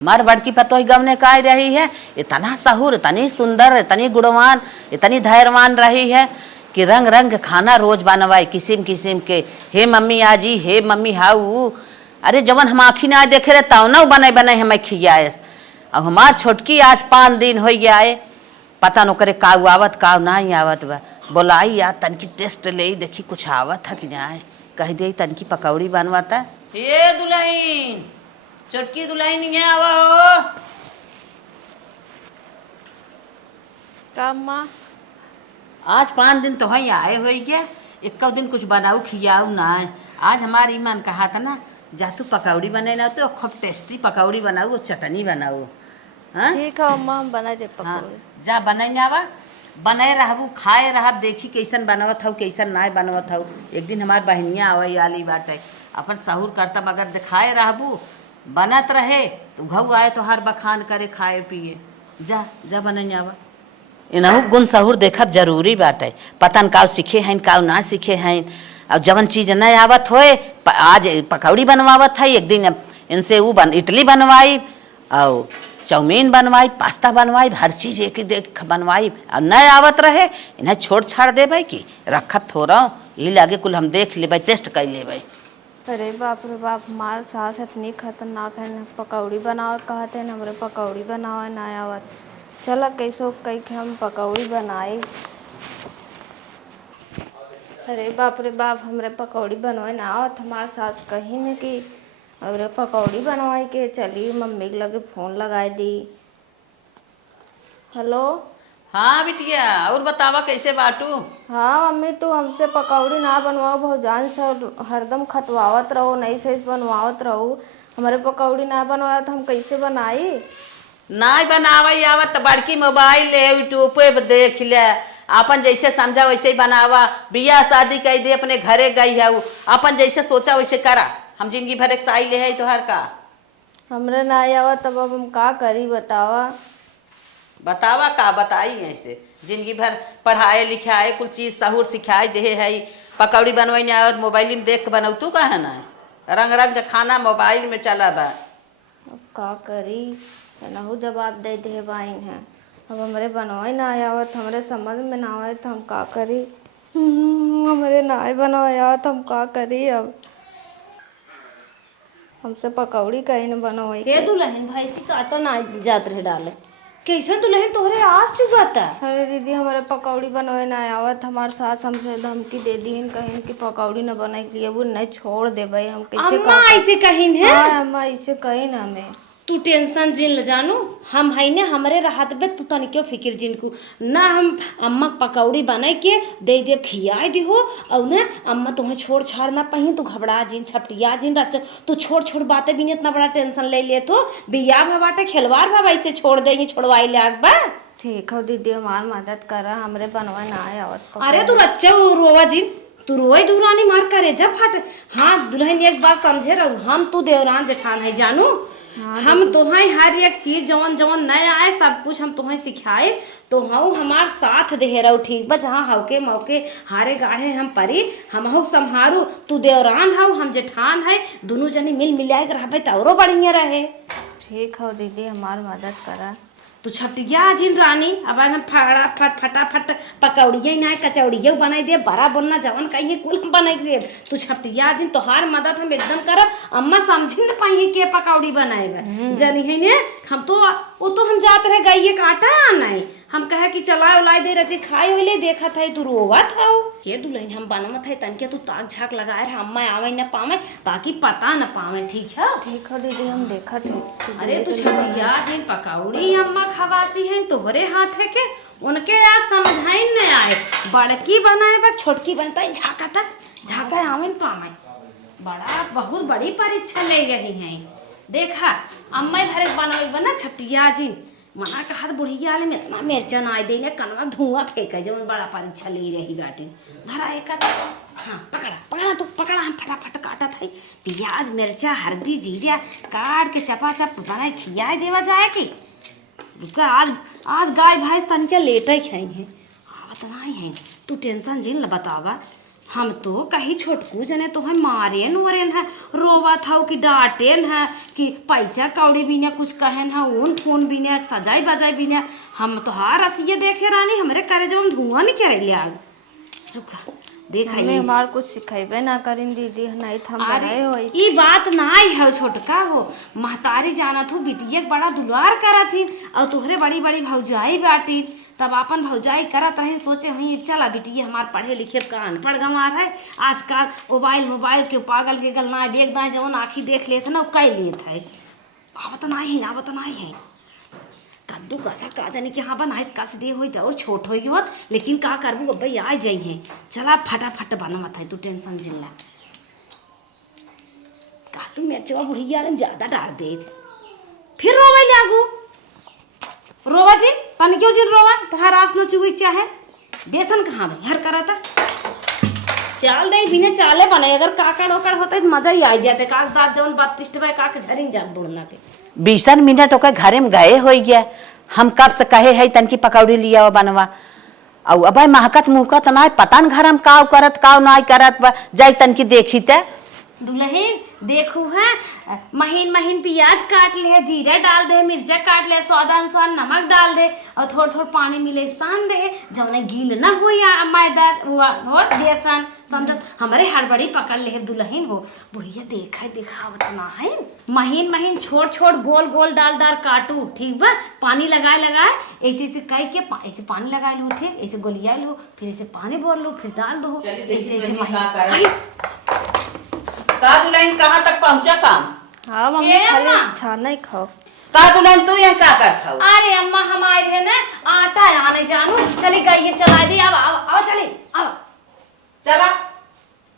हमार बड़की पतोही गवने का रही है, इतना सहूर, इतनी सुंदर, इतनी गुणवान, इतनी धैर्यवान रही है कि रंग रंग खाना रोज बनवाई किस्म किस्म के। हे मम्मी आजी, हे मम्मी हाउ, अरे जवन हम आँखी ना देखे रहे तव न बने बने हमें खियाएस। अब हमार छोटकी आज 5 दिन हो गया है, पता न करे काऊ आवत काऊ नहीं आवत बा। बोलाई या तनकी टेस्ट ले देखी कुछ आवत है कि नहीं, कह दे तनकी पकौड़ी बनवाता। ये दुल्हन, चटकी दुल्हन ये आवा हो का माँ? आज 5 दिन तो वही आए हो गया, एक दिन कुछ बनाऊ खियाऊ ना। आज हमारी ईमान कहा था ना, जा तू पकौड़ी बने ना तो खूब टेस्टी पकौड़ी बनाऊ और चटनी बनाऊ। हाँ ठीक है अम्मा, हम बना दे हाँ, पकौड़े। जा बनाई आवा, बने रहबू खाए रहब, देखी कैसन बनवत हूँ कैसन ना बनवत हूँ। एक दिन हमार बहनिया आवे आली बाटे, अपन सहूर करतब अगर दिखाए रहबू बनत रहे तो घऊ आए तो हर बखान करे खाए पिए। जा जा बनाई आवा, इनहू गुण सहूर देखब जरूरी बाटे। पतन काव सीखे हैं काव ना सीखे हैं, और जवन चीज नहीं आवत होए आज पकौड़ी बनवावत है, एक दिन इनसे वो इडली बनवाई और चाउमीन बनवाई, पास्ता बनवाई, हर चीज एक ही देख बनवाई। और नहीं आवत रहे इन्हें छोड़ छाड़ देबै कि रखब थोड़ा, ये लगे कुल हम देख लेबै टेस्ट कर लेबै। अरे बाप रे बाप, हमार सास इतनी खतरनाक है न, पकौड़ी बनाओ कहते हैं हमरे पकौड़ी बनाओ ना आवत। चल कैसो कह के हम पकौड़ी बनाए। अरे बाप रे बाप, हमरे पकौड़ी बनवाए ना आवत। हमार सास कही न कि अरे पकौड़ी बनवाए के चली मम्मी के लगे फोन लगाए दी। हेलो हाँ बिटिया, और बतावा कैसे बाटू। हाँ मम्मी, तू हमसे पकौड़ी ना बनवाओ, भौजान से हरदम खटवावत रहो, नहीं सही से बनवावत रहो। हमारे पकौड़ी ना बनवाओ तो हम कैसे बनाई? नहीं बनावा आवत तो बड़की मोबाइल ले यूट्यूब पे देख ले, अपन जैसे समझा वैसे ही बनावा। बियाह शादी कह दे अपने घरे गई है, अपन जैसे सोचा वैसे करा। हम जिंदगी भर एक साई ले है तो हर का हमरे ना आवा तब अब हम का करी बतावा। बतावा का बताई ऐसे जिंदगी भर पढ़ाए लिखाए कुल चीज सहूर सिखाए दे है। पकौड़ी बनवाई नहीं आवत मोबाइल में देख के बनऊ तू कहे ना, रंग रंग का खाना मोबाइल में चला बा। अब का करी, नहू जवाब दे दे बाइन है। अब हमरे बनवाई ना आवत, हमरे समझ में ना आए तो हम का करी। हमरे ना बनवाई आवत हम का करी। अब हमसे पकौड़ी कहीं न बनवाई के दुल्हन भाई से काटो ना जात रहे डाले, कैसे दुल्हन तोहरे आज चुकाता। अरे दीदी, हमारे पकौड़ी बनवाए ना आवत। हमार सास हमसे धमकी दे दी कहीं कि पकौड़ी न बनाए के लिए वो नहीं छोड़ दे भाई। हम कैसे अम्मा ऐसे कहिन है? हाँ अम्मा ऐसे कही ना हमें। तू टेंशन जिन ल जानू, हम है ने हमरे राहत बे, तू तनी क्यों फिक्र जिन को ना। हम अम्मा पकौड़ी बनाए के दे दे खियाए दी हो, और ना अम्मा तुम्हें छोड़ छाड़ ना पही, तू घबरा जिन छपटिया जिन रच, तू छोड़ छोड़ बातें भी नहीं इतना बड़ा टेंशन ले ले। तो बिया भवाटे खिलवाड़ भवा ऐसे छोड़ देंगे, छोड़वाई ले आग बा। ठीक है दीदी, हमार मदद करा, हमरे बनवाए ना आवत। अरे तू रच्चा रोवा जिन, तू रोए दूरानी मार करे जब फट। हाँ दुल्हन एक बात समझे रहो, हम तू देवरान जेठान है जानू। हाँ, हम तुम्हें हर एक चीज जवन जवन नए आए सब कुछ हम तुम्हें सिखाए, तो हम हमार साथ दे रहो ठीक बा। जहाँ हवके मौके हारे गाढ़े हम परी, हम हूँ संहारू, तू देवरान हऊ हम जेठान है, दोनों जनी मिल मिलाए के रहबे तो औरो बढ़िया रहे। ठीक है दीदी, हमार मदद करा। तू छपटिया जिन रानी, अब हम फटाफट पकौड़िया ना कचौड़िया बनाई दे, बड़ा बोलना जवन कहिए कुल हम बनाई दे। तू छपटिया जिन तोहार मदद हम एकदम करब। अम्मा समझी न पाई के पकौड़ी बनाए जनी है ने। हम तो वो तो हम जात रहे गई काटा नहीं, हम कहे कि चला उलाई दे रचे खाए होले देखा था तू रोवा था। ये दुल्हन हम बनवत है तनके तू ताक झाक लगाए रहा, अम्मा आवे न पावे ताकि पता न पावे। ठीक है ठीक है दीदी, हम देखा थे। अरे तू छपटिया जिन पकौड़ी अम्मा खवासी है तोहरे हाथ है के, उनके आज समझाई न आए। बड़की बनाए बा छोटकी बनता है झाका तक झाका आवे न पावे। बड़ा बहुत बड़ी परीक्षा ले रही है। देखा अम्मा भरे बनवाई बना छपटिया जिन, मना का हाथ बुढ़िया वाले में इतना मिर्चा ना दे कनवा धुआं फेंके जब बड़ा परीक्षा ले रही बाटी। धरा एक हाँ पकड़ा पकड़ा तू पकड़ा, हम फटाफट काटा था प्याज मिर्चा हल्दी जीरा काट के चपा चप बनाए खियाए देवा जाए कि रुका। आज गाय भैंस तनिके लेटे खाई है आवत नहीं है। तू टेंशन जिन ल बतावा, हम तो कहीं छोटकू जने तो है मारेन वरेन है, रोवा था कि डांटेन है कि पैसा कौड़ी भी ने कुछ कहन है, ऊन फोन भी ने सजाई बजाई भी ने। हम तो हार रसिए देखे रानी हमरे करे जब धुआं नहीं करे ले आग रुका देखा हमें हमार कुछ सिखेबे ना करिन दीदी, नहीं तो हम बनाए होई। ई बात नाई है छोटका हो, महतारी जाना थू बिटिया बड़ा दुलार करा थी और तुहरे बड़ी बड़ी भौजाई बाटी, तब अपन भौजाई करत रहे सोचे वही चला बिटिया हमार पढ़े लिखे का अनपढ़ गंवार है, आजकल मोबाइल के पागल के गलना देख दाए जवन आँखी देख लेते ना कई लेत है। आवत नहीं है कद्दू कसा का जाने कि हाँ बनाए कस दे हो और छोट हो होत, लेकिन का करबू अब आ जाई है। चला फटाफट बनमत है, तू टेंशन जिल्ला का तू मिर्चवा बुढ़िया ज्यादा डाल दे फिर रोवे लागू रोवा जी तन क्यों जी रोवा तोहार आस न चुगे चाहे बेसन कहाँ में हर करता चाल दे बिना चाले बने अगर काकड़ ओकड़ होता है मजा ही आ जाते काक दांत जवन 32 टबा काक झरिन जा बुड़ना के 20 मिनट ओके घरे में गए हो गया। हम कब से कहे है तन की पकौड़ी लिया बनवा और अब महकत मुहकत ना पता न घर में काव करत काव ना करत जाई तन की देखी ते दुल्हन देखू है महीन महीन प्याज काट ले, जीरा डाल दे, मिर्चा काट ले, स्वाद अनुसार नमक डाल दे और थोड़ा थोड़ा पानी मिले सान दे जौन गील ना हो या मैदा और बेसन समझ हमारे हड़बड़ी पकड़ ले दुल्हन हो बुढ़िया दिखावत ना है महीन महीन छोड़ गोल गोल डाल काटू ठीक बा पानी लगाए ऐसे कह के ऐसे पानी लगा लो ठीक ऐसे गोलिया लो फिर ऐसे पानी बोल लो फिर डाल दो ऐसे का दुल्हन कहाँ तक पहुँचा काम? हाँ मम्मी खाली छाना ही खाओ। का दुल्हन तू यहाँ क्या कर खाओ? अरे अम्मा हमारे है ना आटा आने जानू चली गई ये चला दी अब चले अब चला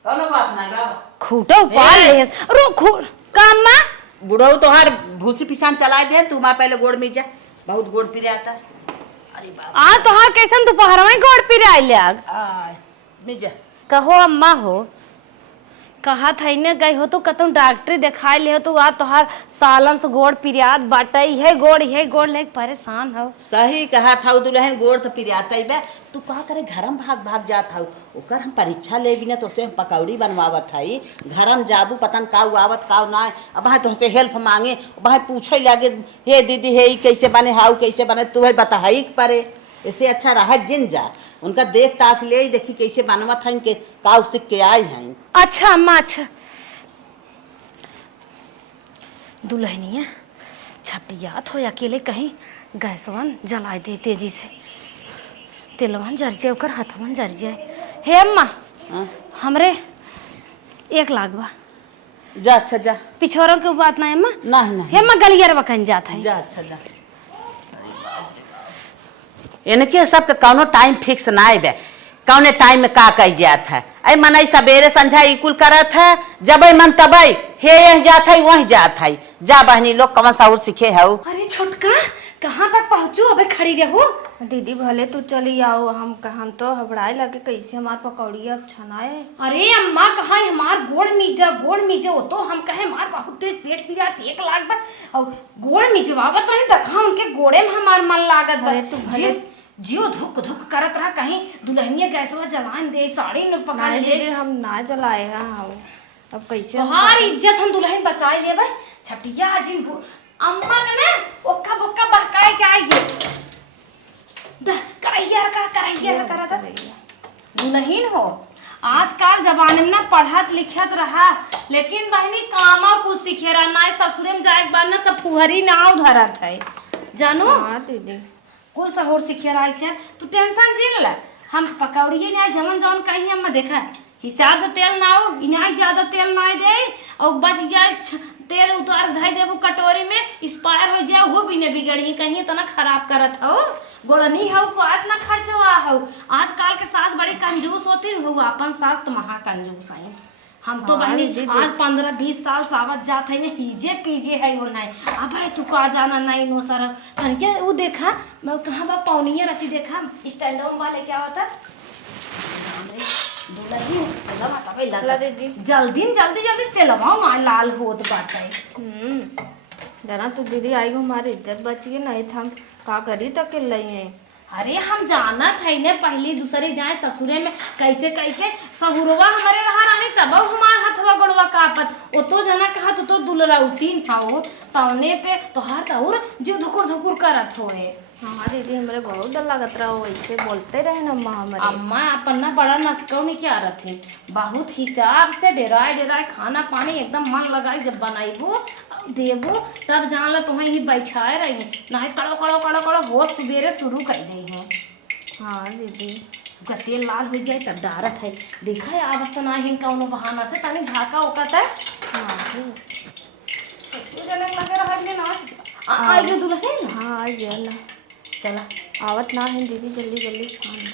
कोनो बात नहीं बाबा खूटो पाल ले रो खूट काम मां बुढ़ऊ तो हर भूसी पिसान चला दे तू मां पहले गोड़ में जा बहुत गोड़ पी आता है। अरे बाबा आ तो हर कैसन दोपहर में गोड़ पी रहा ले आग में जा कहो अम्मा हो कहा था ने गई हो तो कतौ डॉक्टरी दिखाई ले हो तो आ तोहार सालन से गोड़ पिरियात बाटई है गोड़ ले परेशान हो। सही कहा था दुल्हन गोड़ तो पिरियाता ही बे तू का करे घर में भाग जात हऊ ओकर हम परीक्षा ले बिना तो से हम पकौड़ी बनवावत हई घर में जाबू पतन काऊ आवत काऊ ना अब भाई तो से हेल्प मांगे भाई पूछे लागे हे दीदी हे कैसे बने हाउ कैसे बने तू भाई बताई परे ऐसे अच्छा रहा जिन जा उनका देख ताक ले देखी कैसे बनवत है इनके काऊ सीख के आई हैं। अच्छा अम्मा अच्छा दुल्हनिया छपटियात हो अकेले कहीं गैसवन जला दे तेजी से तेलवन जर जाए ओकर हथवन जर जाए। हे अम्मा हमरे 1 लाख बा जा अच्छा जा पिछोरों के बात ना अम्मा नहीं हे अम्मा गलियर बकन जात है जा अच्छा जा इनके सबके कौनो टाइम फिक्स ना बे कौने टाइम में का कह जात है अरे मन सवेरे संझा इकुल करत है जब मन तब हे यह जात है वही जात है जा बहनी लोग कौन सा और सीखे है। अरे छोटका कहाँ तक पहुँचू अबे खड़ी रहो दीदी भले तू चली आओ हम तो घबराए लगे कैसे हमार पकौड़ी अब छनाए। अरे अम्मा कहाँ हमार गोड़ मीजा वो तो हम कहे हमार बहुत तेज पेट पी जाती 1 लाख बा और गोड़ मीजवावा तो ही देखा उनके गोड़े में हमार मन लागत बा तू भले जियो धुक करत रहा कहीं दुल्हनिया गैसवा जलान दे साड़ी न पकड़ ले हम ना जलाए हैं अब कैसे तोहार इज्जत हम दुल्हन बचाए ले भाई छटिया जी अम्मा ने ओक्का बोक्का बहकाए के आई करैया करत दुल्हन हो आजकल जमाने में ना पढ़त लिखत रहा लेकिन बहनी कामा कुछ सीखे रहा ना ससुरे में जाए बाद ना सब फुहरी नाव धरत है जानू। हाँ दीदी कुल सहूर सीखे रहा है तू टेंशन झेल ला हम पकौड़िए ना जमन जमन कहीं हम देखा हिसाब से तेल ना हो इना ज्यादा तेल ना दे और बच जाए तेल उतार धई देबू कटोरी में एक्सपायर हो जाए वो भी न बिगड़ी कहीं तो ना खराब करत हो गोड़नी हो बात ना खर्चवा हो आजकल के सास बड़ी कंजूस होती हो अपन सास तो महा कंजूस है हम तो बहनी आज 15-20 साल सावत जात है ना हीजे पीजे है वो नहीं अब है तू का जाना नहीं नो सर तन के वो देखा मैं कहां बा पौनिया रची देखा स्टैंड में वाले क्या होता जल्दी तेलवा ना लाल होत बाटे डरा तू दीदी आई हमारी इज्जत बच गई नहीं था हम का करी तक लई है अरे हम जानत है ने पहली दूसरे जाए ससुरे में कैसे कैसे सहुरवा हमारे रहा रानी तब हमार हथवा गोड़वा कापत ओ तो जना कहा तो दुलराउतीन खाओ तौने पे तोहार तौर जीव धुकुर धुकुर करत होए। हाँ दीदी हमरे बहुत डर लगत रहा वैसे बोलते रहे ना अम्मा हमारे। अम्मा अपन ना बड़ा नस्कों में क्या रहे बहुत हिसाब से डेराए डेराए खाना पानी एकदम मन लगाई जब बनाईबो देबो तब जान ला तुम्हें ही बैठाए रही नहीं कड़ो कड़ो कड़ो कड़ो हो सवेरे शुरू कर दे हैं। हाँ दीदी का तेल लाल हो जाए तब डारत है देखा है अब तो ना ही कौनो बहाना से तनी झाका ओकत है। हाँ जने लगे रहा ले ना आई रे दुल्हन। हाँ ये ना चला आवत ना है दीदी जल्दी जल्दी छान दे।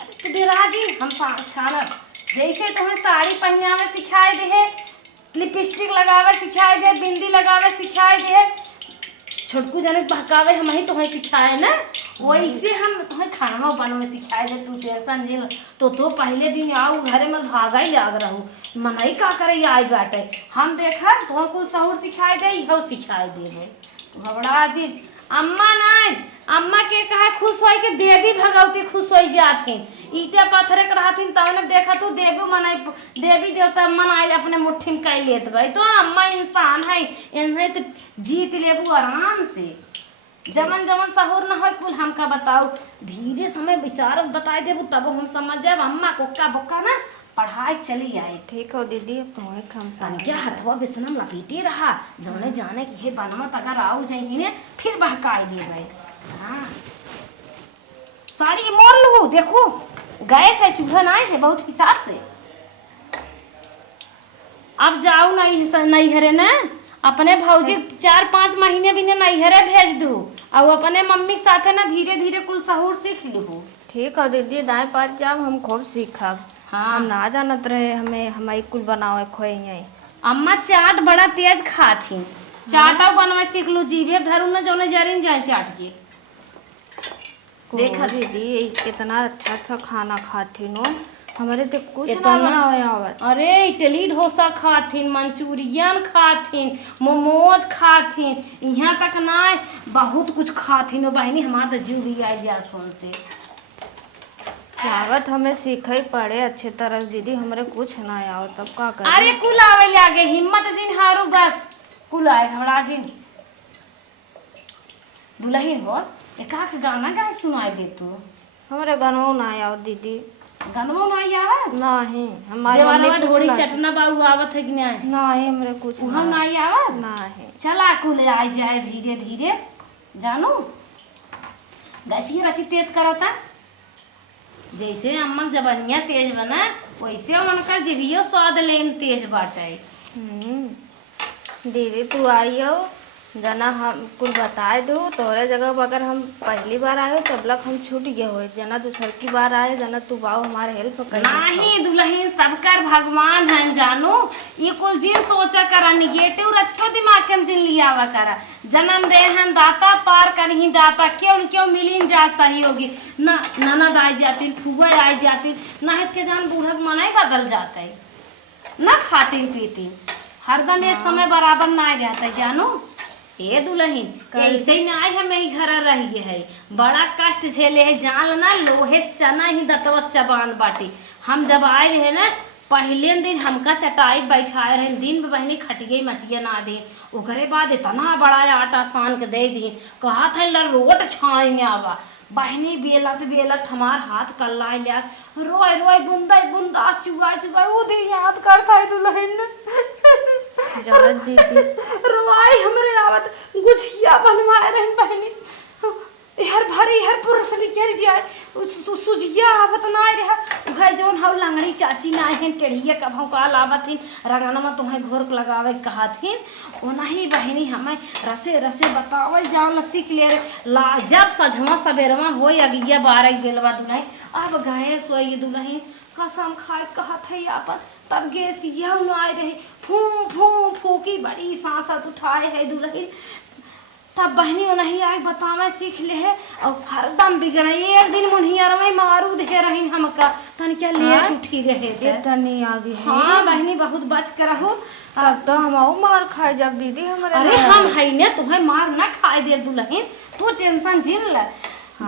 अरे तू डेराजी हम छानब जैसे तुम्हें साड़ी पहनावे सिखाए दे लिपस्टिक लगावे सिखाए दे बिंदी लगावे सिखाए दे छोटकू जने बहकावे हम ही तुम्हें सिखाए ना वैसे हम तुम्हें खाना बनावे सिखाए दे तू टेंशन झेल तो पहले दिन आओ घरे में भागा ही लाग रहू मनई का करे आई बाटे हम देखा तुम्हें कुछ सहूर सिखाए दे इहो सिखाए दे घबरा जी अम्मा नहीं अम्मा के कहा खुश होई के देवी भगवती खुश होई जाथिन ईटे पत्थरे के रहथिन तने देखा तू देवी मनाई देवी देवता मनाई अपने मुट्ठी में कई लेत भाई तो अम्मा इंसान है इन्हें तो जीत लेबू आराम से जमन जमन सहूर न हो कुल हमका बताओ धीरे समय विचारस बताए देबू तब हम समझ जाब अम्मा कोक्का बोक्का ना पढ़ाई चली आए। ठीक हो दीदी अब तुम्हें हम क्या हथवा बेसनम लपेटे रहा जौने जाने की बनमत अगर आओ जाइए फिर बहकाई दे गए। हाँ साड़ी मोर लू देखो गैस है चूल्हा ना है बहुत हिसाब से अब जाओ नैहरे ना अपने भौजी 4-5 महीने भी नैहरे भेज दू और अपने मम्मी के साथ ना धीरे धीरे कुल सहूर सीख लू। ठीक है दीदी दाएं पास जाब हम खूब सीखब। हाँ हम ना जानत रहे हमें हमारी कुल बनावे खोई अम्मा चाट बड़ा तेज खाती चाटा बनवा सीख लू जीभे धरू न जौने जरिन जाए चाट के देखा दीदी कितना अच्छा अच्छा खाना खाती नो हमारे तो कुछ ना इतना- बनावे आवत। अरे इडली डोसा खाथिन मंचूरियन खाथिन मोमोज खाथिन यहाँ तक ना बहुत कुछ खाथिन बहनी हमार तो जीव भी आई जा सुन से लागत हमें सीखे पड़े अच्छे तरह दीदी हमारे कुछ ना आओ तब का कर। अरे कुल आवे आगे हिम्मत जिन हारू बस कुल आए घबरा जिन दुल्हन हो एक गाना गा सुनाई दे तू हमारे गानों ना आओ दीदी गानवा नहीं आवत नहीं हमारे देवरवा ढोड़ी चटना बाऊ आवत है कि नहीं नहीं हमारे कुछ हम नहीं आवत नहीं। चला कुल आई जाए धीरे धीरे जानू गैसिया रची तेज करता जैसे अम्मा जबनिया तेज बना वैसे उनका जीवियो स्वाद लेन तेज बाटे। दीदी तू आई हो जना हम कुल बताए दो तोहरे जगह पर अगर हम पहली बार आए हो तब लग हम छूट गए हो जना दूसर की बार आए जना तू बाओ हमारे हेल्प कर नहीं दुल्हन सबकर भगवान है जानू ये कुल जिन सोचा करा निगेटिव रच क्यों दिमाग के जिन लिया हुआ करा जन्म दे हैं दाता पार कर ही दाता क्यों क्यों मिलीन जा सही होगी ना ननद आई जाती फुआ आई जाती ना हित के जान बूढ़ा मना ही बदल जाता है ना खाती पीती हरदम एक समय बराबर ना रहता है जानू ए दुल्हन ऐसे ही ना आई हमें ही घर रही है बड़ा कष्ट झेले है जान ना लोहे चना ही दतवत चबान बाटी हम जब आए रहे ना पहले दिन हमका चटाई बैठाए रहे दिन बहनी खटिए मचिए ना दे ओकरे बाद इतना बड़ा आटा सान के दे दी कहा था रोट छाएंगे आवा बहनी बेलत बेलत हमार हाथ कल्ला लिया रोए रोए बुंदा बुंदा चुगा चुगा वो दिन याद करता है दुल्हन दीदी रोआई हमरे आवत गुझिया बनवाए रहे बहनी हर भरी हर पुरुष लिखर जाए सुजिया आवत ना रहा भाई जोन हाउ लंगड़ी चाची ना है टेढ़िया का भौका लावथिन रंगनमा तुम्हें घोर लगावे कहथिन ओना ही बहनी हमें रसे रसे बतावल जान सीख ले ला जब सझवा सबेरवा होय अगिया 12 गेलवा दुल्हन अब गए सोई दुल्हन कसम खाए कहत है आपन तब गैस यह आए रहे फू फू फूकी बड़ी सांसत उठाए है दुल्हन तब बहनी नहीं आए बतावे सीख ले है और हरदम बिगड़े एक दिन मुनियर में मारू दे रही हमका तन क्या लेट उठी रहे थे इतनी आगे हाँ बहनी बहुत बच कर रहो तब तो हम मार खाए जब दीदी हमारे अरे हम है ने तुम्हें मार ना खाए दे दुल्हन तू टेंशन जिन ले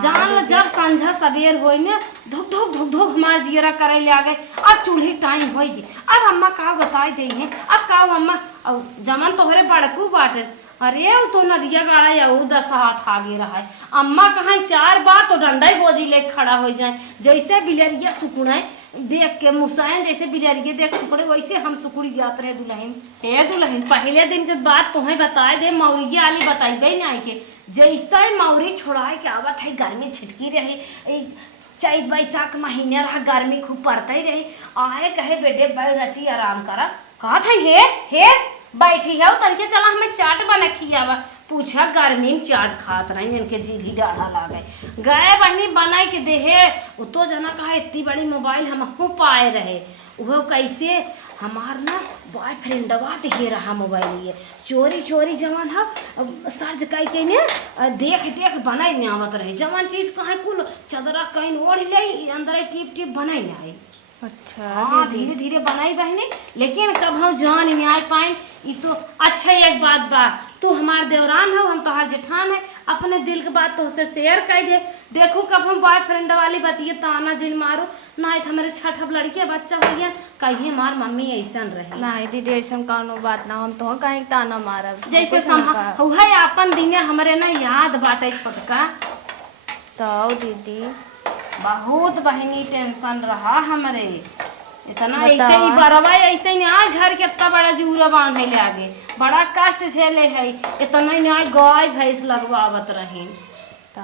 जान लो जब संझा सवेर होई ने धुक धुक धुक धुक हमार जियरा करे ले आ गए। अब चूल्ही टाइम होई अब अम्मा का बताई दे है अब का अम्मा अब जमन तोहरे बड़कू बाटे अरे वो तो नदिया गाड़ा या 10 हाथ आगे रहा है। अम्मा कहाँ 4 बार तो डंडा ही बोझी ले खड़ा हो जाए जैसे बिलरिया सुकुड़े देख के मुसायन जैसे बिलरिया देख सुकुड़े वैसे हम सुकुड़ी जाते रहे दुल्हन। हे दुल्हन पहले दिन के बाद तुम्हें बताए दे मौरिया वाली बताई गई ना के जैसे मौरी छोड़ाए के आवत है गर्मी छिटकी रही चैत बैसाख महीने रहा गर्मी खूब पड़ता ही रही आए कहे बेटे बैठ रची आराम करा कहा था हे बैठी है तरीके चला हमें चाट बना खियावा पूछा गर्मी में चाट खात रही इनके जीभी डाढ़ा लागे गए बहनी बनाई के देहे तो जना कहा इतनी बड़ी मोबाइल हम पाए रहे वो कैसे हमार ना बॉयफ्रेंडवा दे रहा मोबाइल ये चोरी चोरी जवान है सर्च कई के ने देख देख बनाई नहीं आवत रहे जवान चीज कहाँ कुल चदरा कहीं ओढ़ ले अंदर टिप टिप बनाई नहीं अच्छा हाँ धीरे धीरे बनाई बहने लेकिन कब हम जान नहीं आ पाए ये तो अच्छा एक बात बा तू हमार देवरान हो हम तोहार जेठान है अपने दिल के बात तो से शेयर कर दे देखो कब हम बॉयफ्रेंड वाली बतिए ताना जिन मारो ना हमारे छठब लड़के बच्चा हो गया कहिए हमार मम्मी ऐसा रहे नहीं दीदी ऐसा कौनो बात ना हम तो कहीं ताना मारब जैसे है अपन दिने हमारे ना याद बाटे छोटका तो दीदी बहुत बहनी टेंशन रहा हमारे इतना ऐसे ही बरवा ऐसे ही आज झर के इतना बड़ा जूरा बांधे ले आगे बड़ा कष्ट झेले है इतना ही गाय भैंस लगवावत रही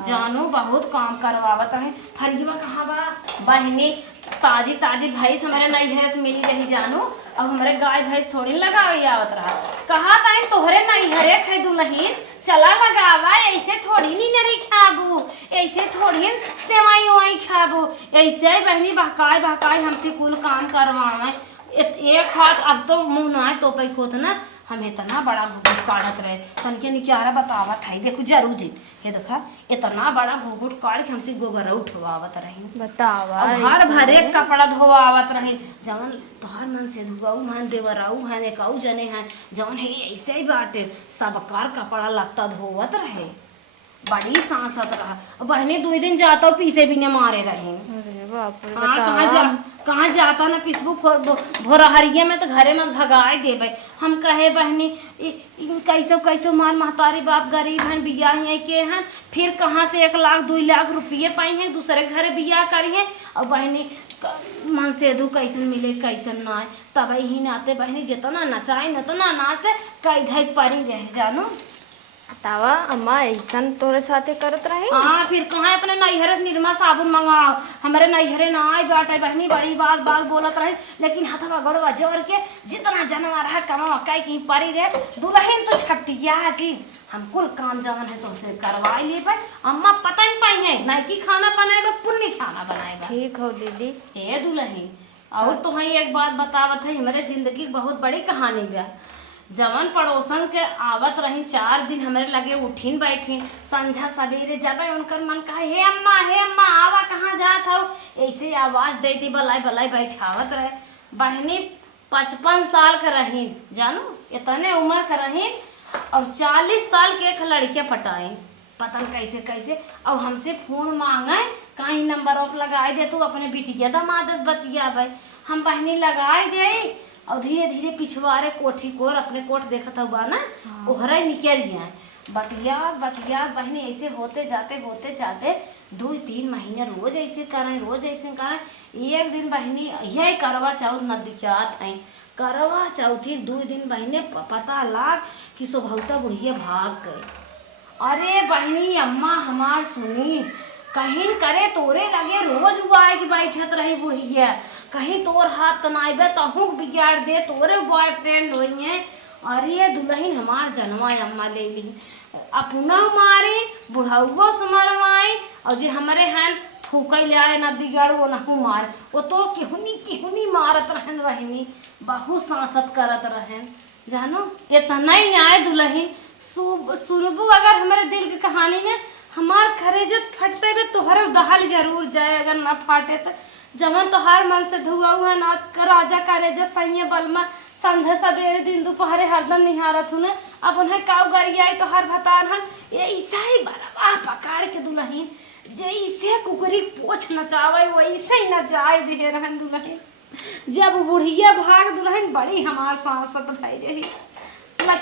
जानो बहुत काम करवावत है फरिया कहाँ बा बहनी ताजी ताजी भैंस हमारे नैहर से मिली रही जानो अब हमारे गाय भैंस थोड़ी लगावे आवत रहा कहा टाइम तोहरे नैहरे खे दुल्हन चला लगावा ऐसे थोड़ी नहीं नरी खाबू ऐसे थोड़ी सेवाई उवाई खाबू ऐसे बहनी बहकाई हमसे कुल काम करवावे एक हाथ अब तो मुँह ना तो पे खोत ना हम इतना बड़ा घुघुट काढ़त रहे तनके निकारा बतावत है देखो जरूर जी ये देखा इतना बड़ा घुघुट काढ़ के हमसे गोबर उठवावत रही बतावा हर भरे कपड़ा धोवावत रही जवन तोहर मन से धुआऊ हैं देवराऊ हैं एकाऊ जने हैं जवन है ऐसे ही बाटे सबकार कपड़ा लगता धोवत रहे बड़ी सांसत रहा बहने 2 दिन जाता पीसे भी न मारे रहे अरे बाप रे हाँ कहाँ जाता ना पिसबू भोरहरिया में तो घरे में भगाए देवे हम कहे बहनी कैसे कैसे मार महतारी बाप गरीब हैं बिया के हैं फिर कहाँ से 1 लाख 2 लाख रुपये पाई हैं दूसरे घरे बिया करी हैं और बहनी मन से दू कैसन मिले कैसन ना तब ही नाते बहनी जितना नचाए न तो ना नाचे कई धई परी रह जानो तावा अम्मा ऐसा तोरे साथे करत रही हाँ फिर कहाँ अपने नैहरे निरमा साबुन मंगाओ हमारे नैहरे ना आए बाटे बहनी बड़ी बात बोलत रहे लेकिन हथवा गड़वा जोर के जितना जनवा रहा कमा कई कहीं परी रहे दुल्हन तो छटिया जी हम कुल काम जवन है तो से करवाई ले पाए अम्मा पता नहीं पाई है ना कि खाना बनाए पुण्य खाना बनाए ठीक हो दीदी ए दुल्हन और तो ही एक बात बतावत है हमारे जिंदगी बहुत बड़ी कहानी बा जवन पड़ोसन के आवत रही 4 दिन हमारे लगे उठीन बैठीन संझा सवेरे जब उनकर मन कहा हे अम्मा आवा कहाँ जात हो ऐसे आवाज दे दी बलाई बैठावत रहे बहनी 55 साल के रही जानू इतने उम्र के रही और 40 साल के एक लड़के पटाए पता कैसे और हमसे फोन मांगे कहीं नंबर ऑफ लगाए दे तू अपने बिटिया दामाद बतिया भाई हम बहनी लगाए दे और धीरे धीरे पिछवारे कोठी कोर अपने कोठ देखत हुआ ना ओहरा निकल जाए बतिया बहनी ऐसे होते जाते 2-3 महीने रोज ऐसे करें एक दिन बहनी यही करवा चौथ नदियात है करवा चौथी 2 दिन बहने पता लाग कि स्वभवता बुढ़िया भाग गए अरे बहनी अम्मा हमार सुनी कहीं करे तोरे लगे रोज हुआ है कि बैठत रही बुढ़िया कहीं तोर हाथ तनाइबे तहू बिगाड़ दे तोरे बॉयफ्रेंड होइए अरे दुल्हन हमार जनवा अम्मा ले ली अपना मारी बुढ़ाऊ सुमरवाई और जो हमारे हैं फूकई ले आए ना बिगाड़ वो नहू मार वो तो केहुनी मारत रहन रहनी बहुत सांसत करत रहन जानो इतना ही आए दुल्हन सुनबू अगर हमारे दिल की कहानी ने हमार खरेजत फटते हुए तोहरे दहल जरूर जाए अगर ना फाटे तो जवन तोहार मन से धुआ हुआ नाच कर राजा करे जे सैये बलमा संझे सवेरे दिन दोपहरे हरदम निहारत हूँ अब उन्हें काव गरियाई तोहार भतार हन ऐसा ही बरवा पकाड़ के दुल्हन जैसे कुकरी पोछ नचावे वैसे ही नचाए दे रहन दुल्हन। जब बुढ़िया भाग दुल्हन बड़ी हमार सांसत भाई रही ला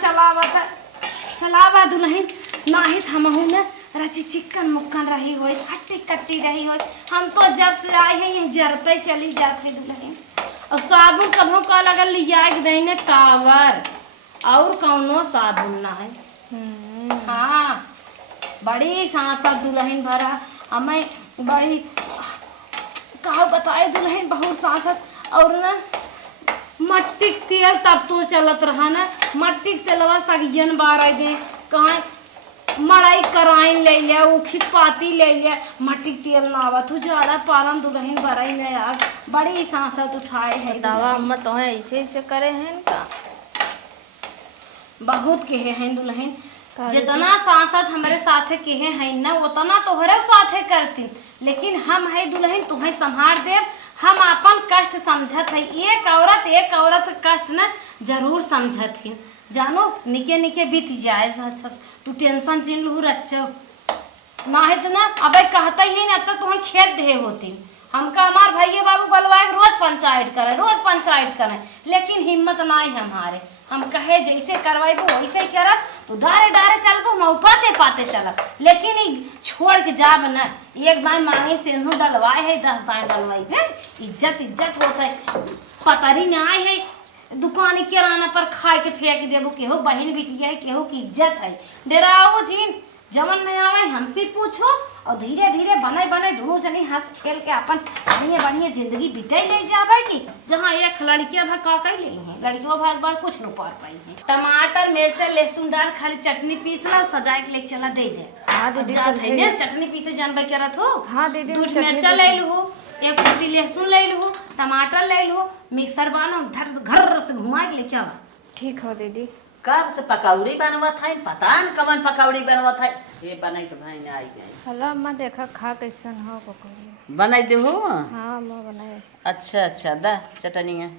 चलावा दुल्हन नाही हमहू न रची चिकन मुक्कन रही हो हट्टी कट्टी रही हो। हम तो जब से आए हैं ये जरते चली जाते दुल्हन। और साबुन कभों का लगल लिया देने टावर और कौनो साबुन ना है। हाँ बड़ी सांसत दुल्हन भरा हमें बड़ी कहा बताए दुल्हन बहुत सांसत। और ना मट्टी तेल तब तो चलत रहा ना मट्टी तेलवा सगियन बारह दे कहाँ मड़ाई कराइन ले लिया उखी पाती ले लिया मट्टी तेल नावा तू जाड़ा पालन दुल्हन भराई में आग बड़ी सांसत उठाए है। दावा अम्मा तो ऐसे ऐसे करे हैं का बहुत कहे हैं दुल्हन जितना सांसद हमारे साथे कहे हैं ना उतना तोहरे साथे करती। लेकिन हम है दुल्हन तुम्हें संभाल दे। हम अपन कष्ट समझत है एक औरत कष्ट ना जरूर समझत ही जानो निके निके बीत जाए। तू टेंशन चिन लू रच्चो ना है तो ना अबे कहता ही ना तब तुम्हें खेत दे होती। हमका हमार भैया बाबू बलवाए रोज पंचायत करे लेकिन हिम्मत ना है हमारे। हम कहे जैसे करवाए वो वैसे ही करब तो डारे चल तो हम पाते चलब। लेकिन छोड़ के जाब न एक दाई मांगे से डलवाए है 10 दाई डलवाई है इज्जत होता है। पतरी न आए है दुकान किराना पर खाए के फेंक देबो केहो बहन बिटिया है केहो की इज्जत है। डराओ जीन जमन नहीं आवे हमसे पूछो और धीरे धीरे बने दोनों जनी हंस खेल के अपन बढ़िया जिंदगी बिताई ले जावे की। जहाँ एक लड़कियां भाग का कर ले हैं लड़कियों भाग कुछ न पार पाई है। टमाटर मिर्चा लहसुन डाल खाली चटनी पीस ला सजाए के ले चला दे दे। हाँ दीदी चटनी पीसे जानबे करत हो। हाँ दीदी दूध मिर्चा ले लो एक पोटी लहसुन ले लो टमाटर ले लो मिक्सर बानो घर से घुमा के लेके आवा। ठीक हो दीदी। कब से पकौड़ी बनवत है पता न कवन पकौड़ी बनवत है ये बनाई तो भाई ने आई गई। हेलो अम्मा देखा खा कैसन हो पकौड़ी बनाई दे हो। हाँ अम्मा बनाए। अच्छा दा चटनी है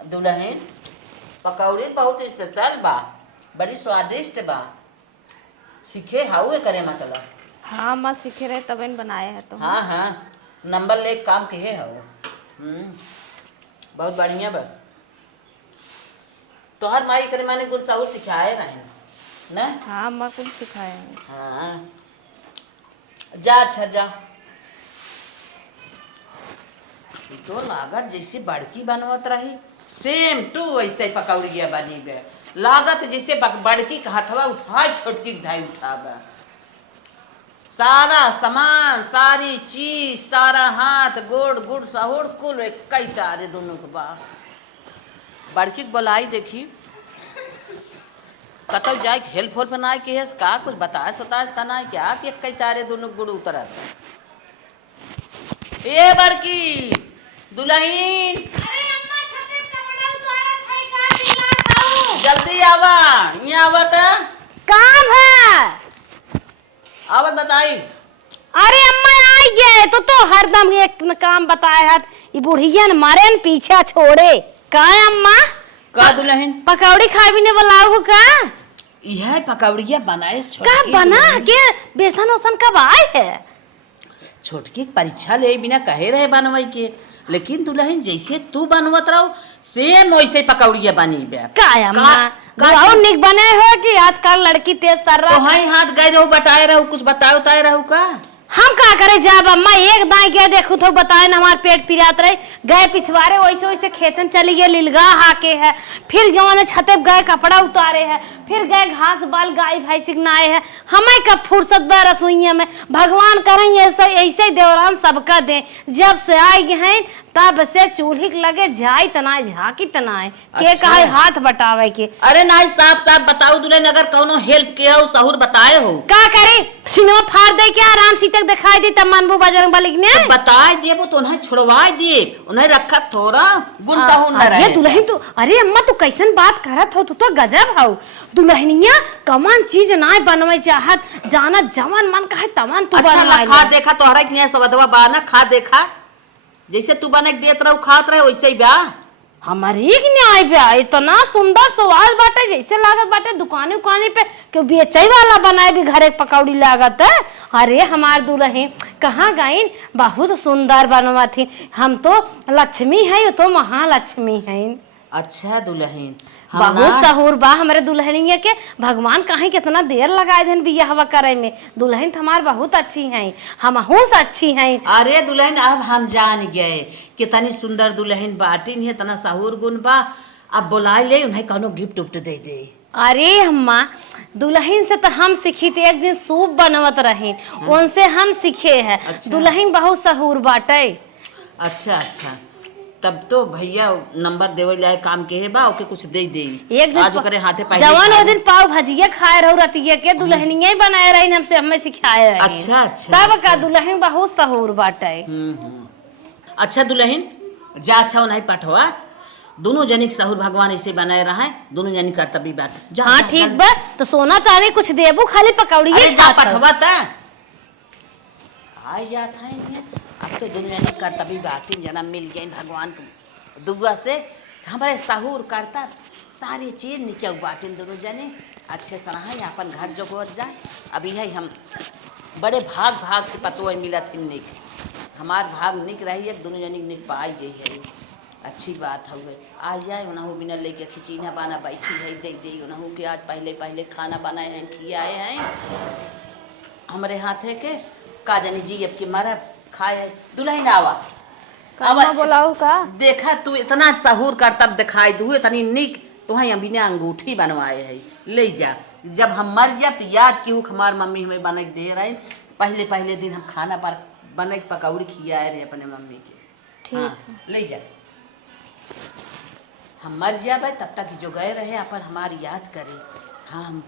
दुल्हन पकौड़ी बहुत स्पेशल बा बड़ी स्वादिष्ट बा सीखे हाउ करे मतलब। हाँ अम्मा सीखे रहे तब इन बनाए है तो। हाँ नंबर ले काम किए हाउ बहुत बढ़िया बा। तोहर माई करे माने कुछ साहू सिखाए रहे ना। हाँ अम्मा कुछ सिखाए हैं। हाँ जा अच्छा जा तो लागत जैसे बड़की बनवत रही सेम टू वैसे पकौड़ी गया बनी बे लागत जैसे बड़की का हथवा उठाए छोटकी ढाई उठाबे सारा सामान सारी चीज सारा हाथ गोड़ गुड़ सहोड़ कुल एक कई तारे दोनों के बा। बड़की बोलाई देखी कतल जाए हेल्प होल बनाए के है का कुछ बताए सताए तना क्या कि कई तारे दोनों गुड़ उतर ए बड़की दुल्हन जल्दी आवा यहाँ आवत काम है आवत बताई। अरे अम्मा आई गए तो हरदम एक काम बताए है ये बुढ़िया न मारे न पीछा छोड़े का अम्मा का दुल्हन पकौड़ी खाए भी ने बुलाऊ का यह पकौड़िया बनाए का बना के बेसन ओसन कब आए है छोटकी परीक्षा ले बिना कहे रहे बनवाई के लेकिन दुल्हन जैसे तू बनवत रहो सेम वैसे पकौड़िया बनी बे का अम्मा बहुत निक बने हो कि आजकल लड़की तेज तर रहा तो हाई हाथ गए रहो बताए रहो कुछ बताए रहो का हम का करे जाब अम्मा एक दाई के देखू तो बताए ना हमार पेट पिरात रहे गए पिछवारे वैसे वैसे खेतन चली गए लिलगा हाके है फिर जवान छते गए कपड़ा उतारे है फिर गए घास बाल गाय भाई सिखनाए है हमें कब फुर्सत बा रसोईया में भगवान करें ऐसे दौरान सबका दे जब से आए हैं तब से चूल्ही लगे जाई तनाए झाकी तनाए के अच्छा। कहे हाथ बटावे के अरे ना साफ बताओ दुल्हन अगर कौनो हेल्प के हो सहूर बताए हो का करे सिनेमा फाड़ दे के आराम से तक दिखाई दी तब मनबू बजरंग बली ने तो बताए दिए वो तो उन्हें छुड़वा दिए उन्हें रखा थोड़ा गुण सहूर न रहे दुल्हन तो अरे अम्मा तू कैसन बात करत हो तू तो गजब हो दुल्हनिया कमान चीज ना बनवे चाहत जाना जवन मन कहे तवन तू अच्छा बनवा खा देखा तोहरा के सब अदवा बाना खा देखा जैसे तू बना के देत रहो खात रहे वैसे ही बा। हमारी के न्याय पे इतना सुंदर स्वाद बाटे जैसे लागत बाटे दुकाने उकाने पे क्यों बेचे वाला बनाए भी घरे पकौड़ी लागत है। अरे हमार दुल्हन कहाँ गईन बहुत सुंदर बनवा थी। हम तो लक्ष्मी है तो महालक्ष्मी है। अच्छा दुल्हन बहुत सहूर बा हमारे दुल्हनिया के। भगवान कहीं कितना देर लगाए दिन बियाह करे में। दुल्हन तो हमार बहुत अच्छी है हमहू से अच्छी है। अरे दुल्हन अब हम जान गए कितनी सुंदर दुल्हन बाटिन है इतना सहूर गुण बा। अब बुला ले उन्हें कौनो गिफ्ट उफ्ट दे दे। अरे अम्मा दुल्हन से तो हम सीखी थे एक दिन सूप बनवत रही उनसे हम सीखे हैं। अच्छा। दुल्हन बहुत सहूर बाटे। अच्छा अच्छा तब तो भैया नंबर देवे लाए काम के है बा ओके कुछ दे दे। एक दिन आज करे हाथे पहले जवान वो दिन पाव भजिया खाए रहू रतिया के दुल्हनिया ही बनाए रही हमसे हमें सिखाए रही। अच्छा अच्छा तब अच्छा। का दुल्हन बहुत सहूर बाटे। अच्छा दुल्हन जा अच्छा नहीं पठवा दोनों जनिक सहूर भगवान ऐसे बनाए रहा है दोनों जनी कर्तव्य बात। हाँ ठीक बा तो सोना चांदी कुछ देबू खाली पकौड़ी जा पठवा ता आ जाता है। अब तो दुनिया ने कर्तव्य बाटी जन्म मिल गई भगवान को दुआ से हमारे सहूर करता सारी चीज निके बाटिन दोनों जने अच्छे से रहा अपन घर जोगवत जाए। अभी है हम बड़े भाग भाग से पतो मिला थी निक हमार भाग निक रही है दोनों जनी निक पाई गई है। अच्छी बात है आ जाए उन्होंने बिना लेके खिचीना बाना बैठी है दे दे उन्होंने कि आज पहले पहले खाना बनाए हैं खियाए हैं हमारे हाथे के का जानी जी अब की मारा खाए। दुल्हन आवा बोलाऊ का देखा तू इतना सहूर कर तब दिखाई दू इतनी निक तुम्हें अभी ने अंगूठी बनवाए है ले जा। जब हम मर जा तो याद की हमार मम्मी हमें बना के दे रहे पहले पहले दिन हम खाना पर बना के पकौड़ी खियाए रहे अपने मम्मी के। ठीक ले जा हम मर जाए तब तक जो गए रहे अपन हमारी याद करे। हाँ हम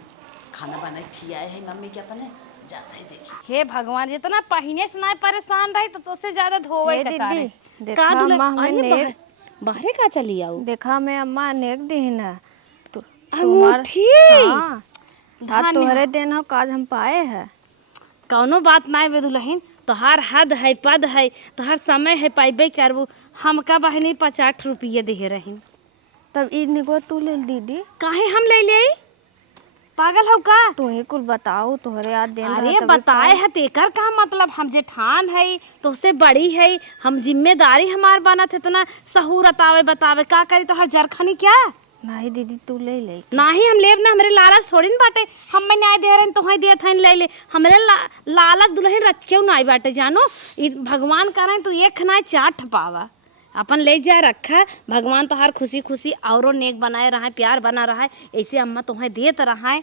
खाना बना के खियाए है मम्मी के अपने जाता है देखी। हे भगवान जितना पहने से ना परेशान रही तो तुझसे ज्यादा धोवे हे के दीदी, चाहे। देखा का दुल्हन- अम्मा हमें अरे नेक- बाहरे का चली आओ देखा मैं अम्मा नेक दिन है अंगूठी हाँ आज तुम्हारे दिन हो काज हम पाए हैं। कौनो बात ना बे दुल्हन तोहार हद है पद है तोहार समय है पाइबे करबू। हमका बहनी 50 रुपये दे रही तब ई निको तू ले दीदी काहे हम ले ले पागल हो का। तू ही कुल बताओ तुम्हारे याद दिन अरे रहा तभी बताए है तेकर का मतलब हम जेठान है तो से बड़ी है हम जिम्मेदारी हमार बनत है इतना सहूरत आवे बतावे का करी तो हर जरखनी क्या। नहीं दीदी तू ले ले ना ही हम लेब ना हमरे लालच थोड़ी न बाटे हम मैं न्याय दे रहे तो ही देत हन ले ले हमरे लालच दुल्हन रच क्यों नहीं बाटे जानो ई भगवान करे तू एक ना 4 ठपावा अपन ले जा रखा भगवान तो हर खुशी खुशी औरों नेक बनाए रहा है प्यार बना रहा है ऐसे अम्मा तुम्हें देत रहा है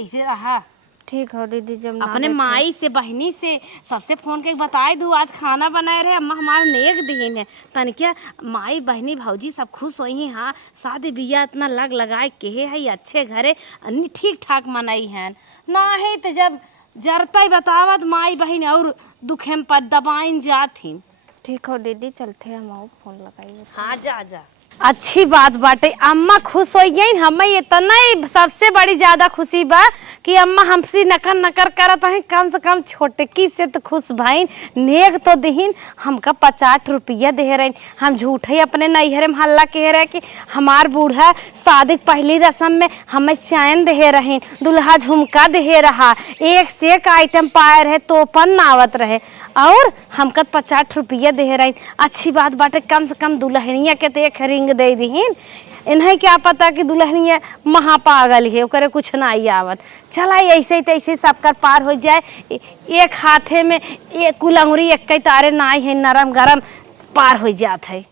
ऐसे रहा। ठीक हो दीदी जब ना अपने देते- माई से बहनी से सबसे फोन के बताए दू आज खाना बनाए रहे अम्मा हमारा नेक दिन है तन क्या माई बहनी भौजी सब खुश हुई हैं। हाँ शादी बियाह इतना लग लगाए के है अच्छे घरे अन्नी ठीक ठाक मनाई हैं ना है तो जब जरता बतावत माई बहन और दुखे में पद दबाइन जाती। ठीक हो दीदी चलते हम आओ फोन लगाइए। हाँ जा जा अच्छी बात बाटे अम्मा खुश हो गई हमें इतना ही सबसे बड़ी ज्यादा खुशी बा कि अम्मा हमसे नकर नकर करत है कम से कम छोटकी से तो खुश भाई नेक तो दहीन हमका 50 रुपया दे रहे। हम झूठे अपने नैहरे में हल्ला कह रहे कि हमार बूढ़ा शादी पहली रस्म में हमें चैन दे रहे दुल्हा झुमका दे रहा एक से एक आइटम पाए रहे तोपन नावत रहे और हमका 50 रुपया दे रही। अच्छी बात बाटे कम से कम दुल्हनिया के तो एक रिंग दे दीन इन्हें क्या पता कि दुल्हनिया महापागल है ओकरे कुछ ना आई आवत। चला ऐसे तैसे सबका पार हो जाए एक हाथे में एक कुलंगरी एक तारे ना है नरम गरम पार हो जात है।